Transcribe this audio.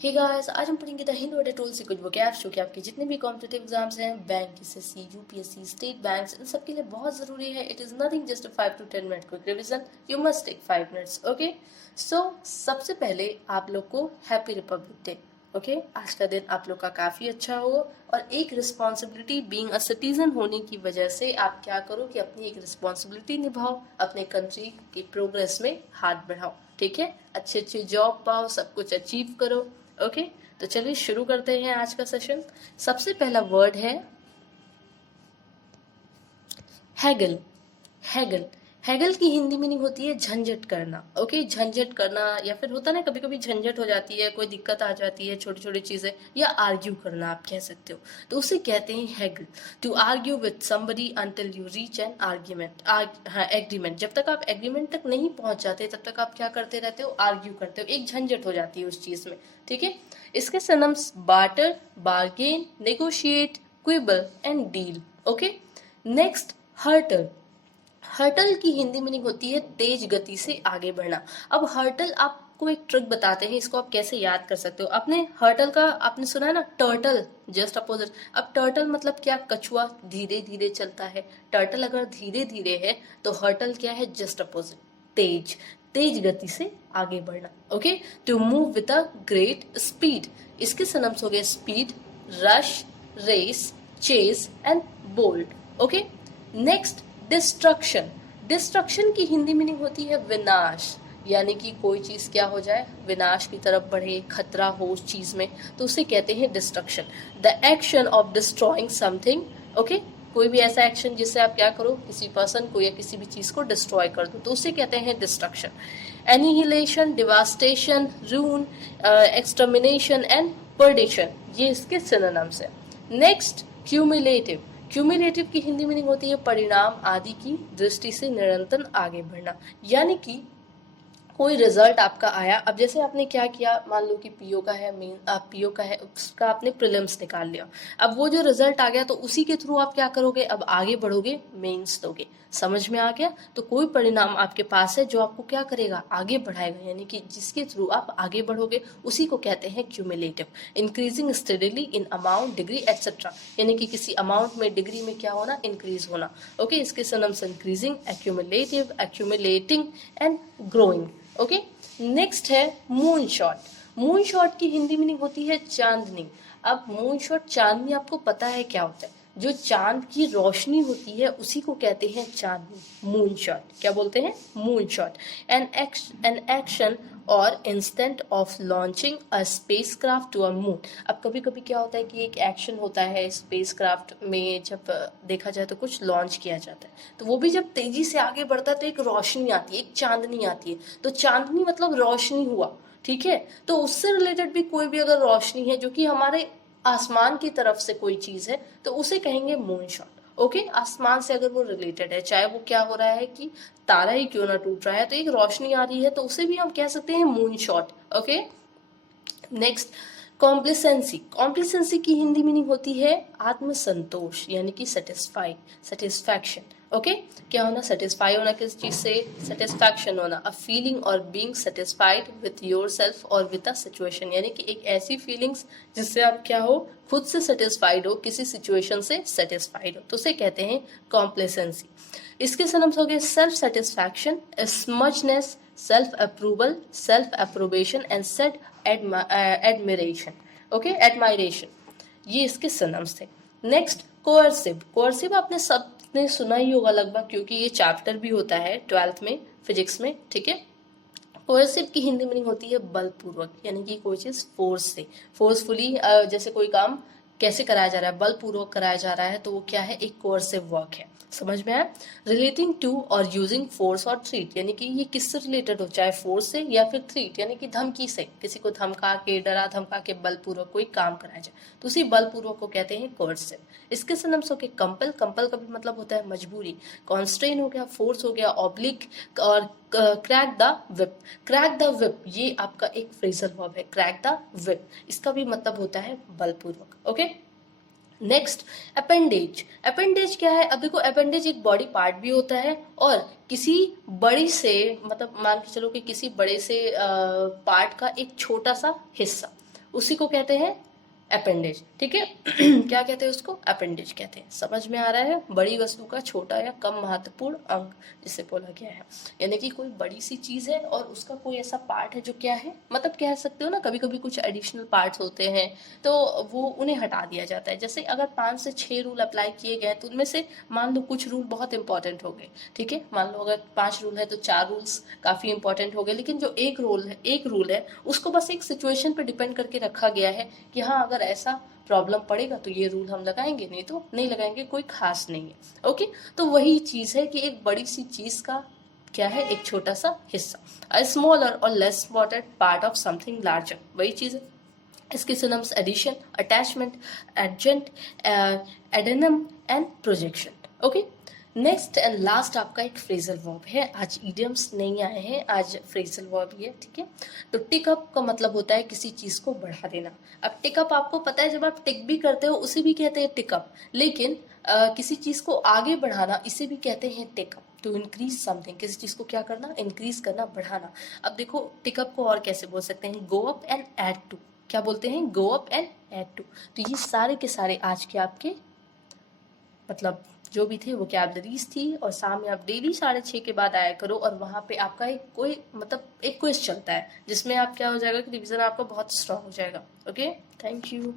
Hey guys, आज हम पढ़ेंगे द हिंदू टूल से कुछ vocabs जो कि आपके जितने भी कॉम्पिटिटिव एग्जाम्स हैं, bank, SSC, UPSC, state banks, इन सब के लिए बहुत जरूरी है. It is nothing just 5 to 10 minute quick revision. You must take 5 minutes. Okay, so सबसे पहले आप लोग को हैप्पी रिपब्लिक डे. ओके, आज का दिन आप लोग का काफी अच्छा हो और एक रिस्पॉन्सिबिलिटी बीइंग अ सिटीजन होने की वजह से आप क्या करो कि अपनी एक रिस्पॉन्सिबिलिटी निभाओ, अपने कंट्री की प्रोग्रेस में हाथ बढ़ाओ. ठीक है, अच्छे अच्छे जॉब पाओ, सब कुछ अचीव करो. ओके, तो चलिए शुरू करते हैं आज का सेशन. सबसे पहला वर्ड है हैगल. हैगल हैगल की हिंदी मीनिंग होती है झंझट करना. ओके, झंझट करना या फिर होता है ना कभी कभी झंझट हो जाती है, कोई दिक्कत आ जाती है, छोटी छोटी चीजें, या आर्ग्यू करना आप कह सकते हो, तो उसे कहते हैं haggle. To argue with somebody until you reach an argument. हाँ, एग्रीमेंट. जब तक आप एग्रीमेंट तक नहीं पहुंच जाते तब तक आप क्या करते रहते हो, आर्ग्यू करते हो, एक झंझट हो जाती है उस चीज में. ठीक है, इसके synonyms barter, bargain, negotiate, quibble and deal. Okay, next hurtle. Hurtle की हिंदी मीनिंग होती है तेज गति से आगे बढ़ना. अब हर्टल आपको एक ट्रिक बताते हैं, इसको आप कैसे याद कर सकते हो. आपने हर्टल का आपने सुना है ना, टर्टल जस्ट अपोजिट. अब टर्टल मतलब क्या, कछुआ धीरे धीरे चलता है. टर्टल अगर धीरे धीरे है तो हर्टल क्या है, जस्ट अपोजिट, तेज, तेज गति से आगे बढ़ना. Okay, to move with a great speed. इसके सिनोनिम्स हो गए speed, rush, race, chase and bold. Okay, next destruction. Destruction की हिंदी मीनिंग होती है विनाश, यानी कि कोई चीज क्या हो जाए, विनाश की तरफ बढ़े, खतरा हो उस चीज में, तो उसे कहते हैं destruction. The action of destroying something. Okay, कोई भी ऐसा एक्शन जिससे आप क्या करो, किसी पर्सन को या किसी भी चीज को डिस्ट्रॉय कर दो, तो उसे कहते हैं destruction. Annihilation, devastation, ruin, extermination and perdition, ये इसके सिनोनिम्स है. Next cumulative. क्यूमुलेटिव की हिंदी मीनिंग होती है परिणाम आदि की दृष्टि से निरंतर आगे बढ़ना, यानी कि कोई रिजल्ट आपका आया. अब जैसे आपने क्या किया, मान लो कि पीओ का है, मेन पीओ का है, उसका आपने प्रीलिम्स निकाल लिया. अब वो जो रिजल्ट आ गया तो उसी के थ्रू आप क्या करोगे, अब आगे बढ़ोगे, मेंस दोगे. समझ में आ गया. तो कोई परिणाम आपके पास है जो आपको क्या करेगा, आगे बढ़ाएगा, यानी कि जिसके थ्रू आप आगे बढ़ोगे, उसी को कहते हैं cumulative. Increasing steadily in amount, degree etcetera, यानी कि किसी अमाउंट में, डिग्री में क्या होना, इंक्रीज होना. ओके, इसके synonyms increasing, accumulative, accumulating and growing. Okay, next है मून शॉट. मून शॉट की हिंदी मीनिंग होती है चांदनी. अब मून शॉट, चांदनी आपको पता है क्या होता है, जो चांद की रोशनी होती है उसी को कहते हैं चांदनी. मून शॉट क्या बोलते हैं, मून शॉट. एन एक्शन और instant of launching a spacecraft to a moon. अब कभी कभी क्या होता है कि एक एक्शन होता है स्पेसक्राफ्ट में, जब देखा जाए तो कुछ लॉन्च किया जाता है, तो वो भी जब तेजी से आगे बढ़ता है तो एक रोशनी आती है, एक चांदनी आती है. तो चांदनी मतलब रोशनी हुआ. ठीक है, तो उससे रिलेटेड भी कोई भी अगर रोशनी है जो कि हमारे आसमान की तरफ से कोई चीज है, तो उसे कहेंगे मून शॉट. ओके, आसमान से अगर वो रिलेटेड है, चाहे वो क्या हो रहा है कि तारा ही क्यों ना टूट रहा है, तो एक रोशनी आ रही है, तो उसे भी हम कह सकते हैं moon shot. Okay, next complacency. Complacency की हिंदी मीनिंग होती है आत्मसंतोष, यानी कि सेटिस्फाई, सेटिस्फैक्शन. ओके, क्या होना, सेटिस्फाई होना किस चीज से, सेटिस्फैक्शन होना, अ फीलिंग और बीइंग सेटिस्फाइड विथ योरसेल्फ और विद अ सिचुएशन, यानी कि एक ऐसी फीलिंग्स जिससे आप क्या हो, खुद से सेटिस्फाइड हो, किसी सिचुएशन से सेटिस्फाइड हो, तो उसे कहते हैं कॉम्प्लिसेंसी. इसके सिनोनिम्स हो गए self satisfaction, smugness, self approval, self approbation and self admiration. Okay, admiration, ये इसके सिनोनिम्स थे. Next coercive. कोअर्सिव आपने सबने सुना ही होगा लगभग, क्योंकि ये चैप्टर भी होता है 12th में फिजिक्स में. ठीक है, कोएसिव की हिंदी मीनिंग होती है बलपूर्वक, यानी कि कोई चीज फोर्स से, फोर्सफुली, जैसे कोई काम कैसे कराया जा रहा है, बलपूर्वक कराया जा रहा है, तो वो क्या है, एक कोर्सिव वर्क है. समझ में आया. रिलेटिंग टू और यूजिंग फोर्स और थ्रीट, यानी कि ये किससे रिलेटेड हो, चाहे फोर्स से या फिर थ्रीट, यानी कि धमकी से, किसी को धमका के, डरा धमका के बलपूर्वक कोई काम कराया जाए, तो उसी बलपूर्वक को कहते हैं कोर्सिव. इसके सिनोनिम्स हो गए कंपल. कंपल का भी मतलब होता है मजबूरी. कॉन्स्ट्रेन हो गया, फोर्स हो गया, ऑब्लिक, और crack the whip. Crack the whip ये आपका एक फ्रेजल वर्ब है, क्रैक द विप, इसका भी मतलब होता है बलपूर्वक. Okay, next appendage. अपेंडेज क्या है, अब देखो अपेंडेज एक बॉडी पार्ट भी होता है, और किसी बड़ी से, मतलब मान के चलो कि किसी बड़े से पार्ट का एक छोटा सा हिस्सा. उसी को कहते हैं अपेंडेज, ठीक है। क्या कहते हैं उसको? अपेंडेज कहते हैं। समझ में आ रहा है? बड़ी वस्तु का छोटा या कम महत्वपूर्ण अंग जिसे बोला गया है, यानी कि कोई बड़ी सी चीज है और उसका कोई ऐसा पार्ट है जो क्या है, मतलब कह सकते हो ना, कभी कभी कुछ एडिशनल पार्ट्स होते हैं तो वो उन्हें हटा दिया जाता है। जैसे अगर 5 से 6 रूल अप्लाई किए गए तो उनमें से मान लो कुछ रूल बहुत इंपॉर्टेंट हो गए, ठीक है। मान लो अगर 5 रूल है तो 4 रूल्स काफी इंपॉर्टेंट हो गए, लेकिन जो एक रूल है उसको बस एक सिचुएशन पर डिपेंड करके रखा गया है कि हाँ अगर ऐसा प्रॉब्लम पड़ेगा तो ये रूल हम लगाएंगे, नहीं तो नहीं लगाएंगे, कोई खास नहीं है। ओके, तो वही चीज है कि एक बड़ी सी चीज का क्या है, एक छोटा सा हिस्सा, अ स्मॉलर और less important part of something larger, वही चीज है। इसके synonyms addition, attachment, adjunct, addendum and projection. Okay, next and last आपका एक फ्रेजल वर्ब है। आज इडियम्स नहीं आए हैं, आज फ्रेजल वर्ब ही है, ठीक है। तो टिक अप का मतलब होता है किसी चीज को बढ़ा देना। अब टिक अप आपको पता है, जब आप टिक भी करते हो उसे भी कहते हैं टिक अप, लेकिन किसी चीज को आगे बढ़ाना इसे भी कहते हैं टिक अप। टू इंक्रीज समथिंग, किसी चीज को क्या करना, इंक्रीज करना, बढ़ाना। अब देखो टिक अप को और कैसे बोल सकते हैं, go up and add to. क्या बोलते हैं? Go up and add to. तो ये सारे के सारे आज के आपके मतलब जो भी थे वो कैबलरीज थी, और शाम में आप डेली 6:30 के बाद आया करो, और वहाँ पे आपका एक कोई मतलब एक क्विज चलता है जिसमें आप क्या हो जाएगा कि रिवीजन आपका बहुत स्ट्रांग हो जाएगा। Okay, thank you.